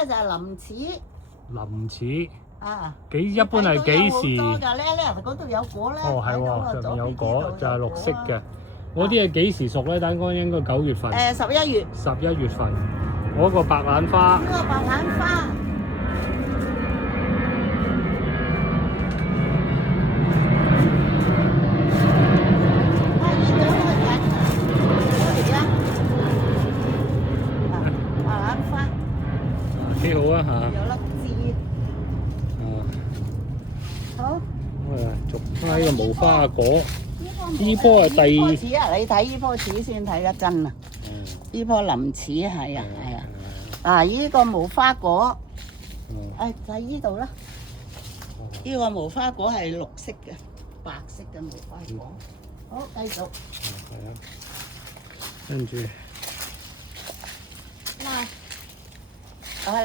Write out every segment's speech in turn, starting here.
咧就係林柿。林柿啊，一般係幾時？好多㗎咧，嗰度有果咧。哦，係喎，上面有果，就係綠色嘅。嗰啲係幾時熟咧？等陣應該9月份。11月。11月份。嗰個白蘭花。呢個白蘭花。幾好啊嚇！有粒枝。好。續開個無花果。呢棵係第二次啊！你睇呢棵柿先睇得真啊！呢棵林柿係啊係啊。嗱，呢個無花果，就喺呢度啦。呢個無花果係綠色嘅，白色嘅無花果。好，繼續。係啊。跟住。嗱。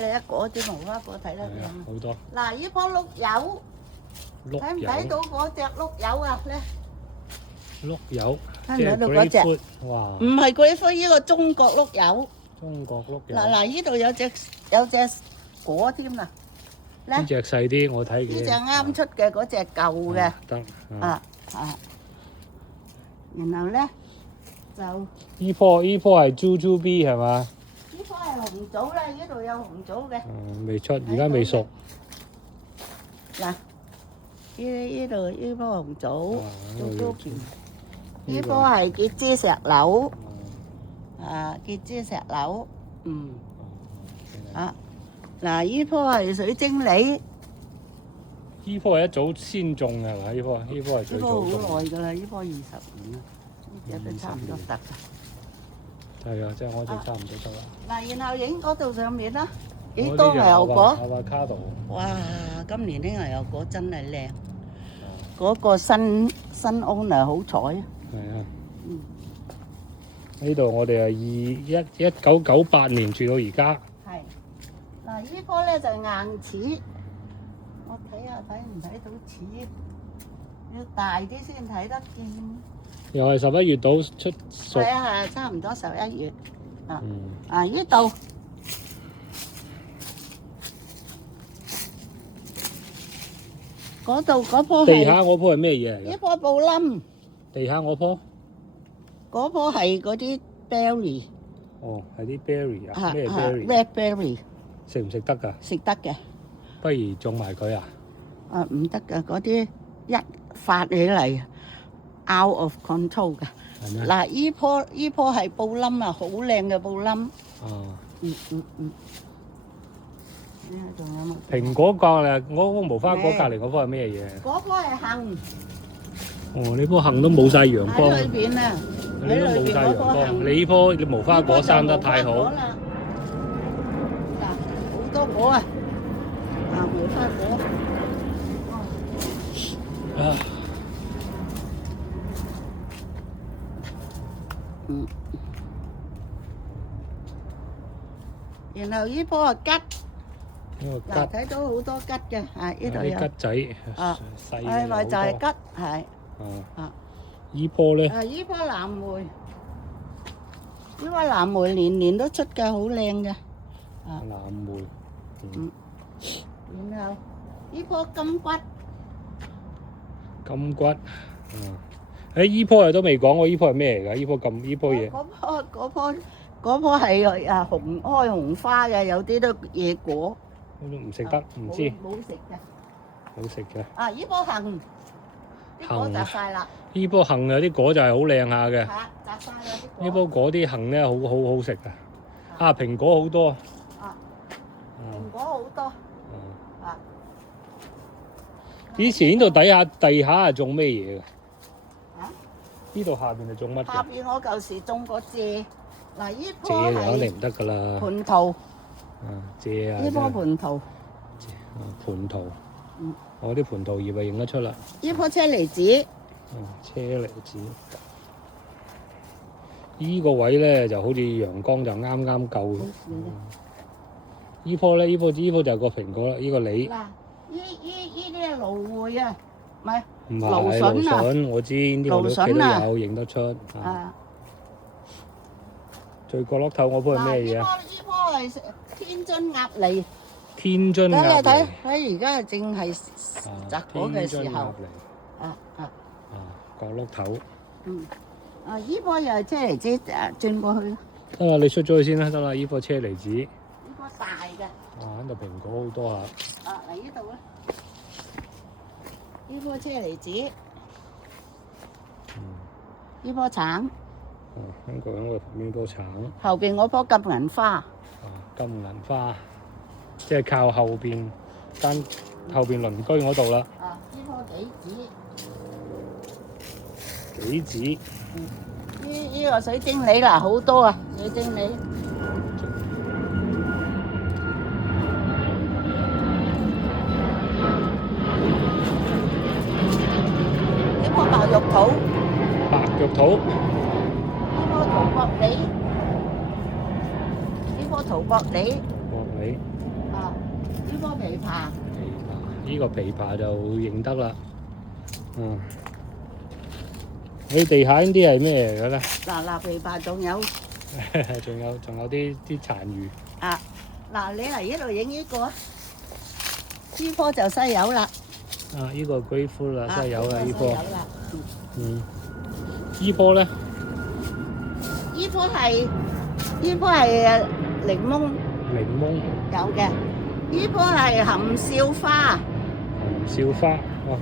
你一果啲無花果睇得靚。好多。嗱，呢棵碌柚，睇唔睇到嗰隻碌柚啊？咧，碌柚，睇唔睇到嗰隻？哇！唔係grapefruit，呢個中國碌柚。中國碌柚。嗱，呢度有隻果添啊！呢隻細啲，我睇見。呢隻啱出嘅，嗰隻舊嘅。得。然後咧就呢棵係 Jujube 係嘛？呢棵係紅棗啦，呢度有紅棗嘅。未出，而家未熟。嗱，呢度呢棵紅棗，呢棵係結枝石榴，結枝石榴，嗱，呢棵係水晶梨。呢棵係一早先種嘅係嘛？呢棵係最早種。呢棵好耐㗎啦，呢棵20年啦，呢隻都差唔多得㗎。係啊，即係我哋差唔多得啦。嗱，然後影嗰度上面啦，幾多牛油果？哇！今年啲牛油果真係靚。嗰個新 owner 好彩啊！係啊。呢度我哋係1998年住到而家。係。嗱，呢棵咧就係硬柿。我睇下睇唔睇到柿？要大啲先睇得見。又係11月到出熟。係啊係，差唔多11月。呢度嗰棵係。地下嗰棵係咩嘢嚟㗎？呢棵布冧。地下嗰棵？嗰棵係嗰啲 berry。哦，係啲 berry 啊？咩 berry？red berry。食唔食得㗎？食得嘅。不如種埋佢啊！唔得㗎，嗰啲一發起嚟 out of control 㗎。嗱，依棵係布冧啊，好靚嘅布冧。仲有冇？蘋果角咧，嗰棵無花果隔離嗰棵係咩嘢？嗰棵係杏。呢棵杏都冇晒陽光。喺裏邊啊！你都冇晒陽光。你呢棵無花果生得太好。嗱，好多果啊！無花果。然後呢棵係桔。嗱，睇到好多桔嘅，呢度有。桔仔。細嘅。咪就係桔，係。呢棵咧？呢棵藍莓。呢棵藍莓年年都出嘅，好靚嘅。藍莓。然後呢棵金桔。金桔。呢棵都未講過，呢棵係咩嚟㗎？呢棵嘢。嗰棵係開紅花嘅，有啲都野果。都唔食得，唔知。冇食嘅。好食嘅。呢棵杏，啲果摘晒啦。呢棵杏有啲果就係好靚下嘅。摘晒啦啲果。呢棵果啲杏咧好食㗎。蘋果好多。蘋果好多。以前呢度地下係種咩嘢㗎？呢度下邊係種乜嘅？下邊我舊時種過蔗。嗱，呢棵蔗就肯定係唔得㗎啦。蟠桃。蔗啊。呢棵蟠桃。蟠桃。我啲蟠桃葉啊認得出啦。呢棵車厘子。車厘子。呢個位咧就好似陽光就啱啱夠。呢棵咧，呢棵就係個蘋果啦，呢個梨。嗱，呢啲係蘆薈啊，唔係。唔係蘆筍，我知呢啲我哋屋企都有認得出。最角落頭嗰棵係咩嘢啊？呢棵係天津鴨梨，天津睇鴨睇梨，睇，而家正係摘果嘅時候。天津鴨梨啊啊，啊，角落頭。嗯，啊依棵又係車厘子，轉過去啦。得啦，你出咗去先啦，得啦，呢棵車厘子。呢棵大嘅。啊，喺度蘋果好多下。啊，嚟呢度啦。呢棵車厘子，呢棵橙，哦，喺個旁邊棵橙。後邊嗰棵金銀花。啊，金銀花，即係靠後邊鄰居嗰度啦。啊，呢棵杞子。杞子。呢個水晶梨啦，好多啊，水晶梨。呢棵白玉桃。白玉桃。呢棵桃卜梨。呢棵桃卜梨。薄梨。啊，呢棵枇杷。枇杷，呢個枇杷就認得啦。嗯。你地下呢啲係咩嚟嘅咧？嗱，枇杷仲有。仲有啲殘餘。啊，嗱，你嚟呢度影呢個啊？呢棵就西柚啦。啊，呢個 grapefruit 啦，西柚啦，呢棵。西柚啦。嗯。呢棵咧？呢棵係檸檬。檸檬。有嘅。呢棵係含笑花。含笑花。哦。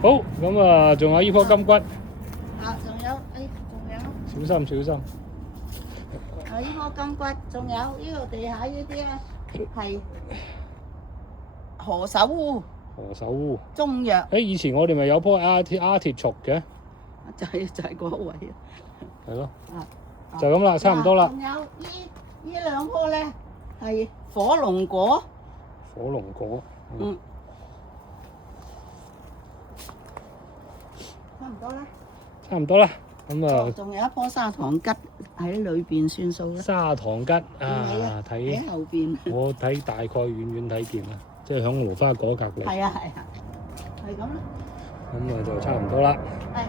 好，咁啊，仲有呢棵金桔。啊，仲有，仲有。小心小心。啊，呢棵金桔，仲有呢度地下呢啲咧係何首烏。何首烏。中藥。誒，以前我哋咪有棵阿鐵松嘅。就係嗰位啊。係咯。就咁啦，差唔多啦。仲有呢兩棵咧係火龍果。火龍果。嗯。差唔多啦。差唔多啦，咁啊。仲有一棵砂糖桔喺裏邊算數啦。砂糖桔啊，睇喺後邊。我睇大概遠遠睇見啦，即係響無花果隔離。係啊係啊，係咁啦。咁啊就差唔多啦。係。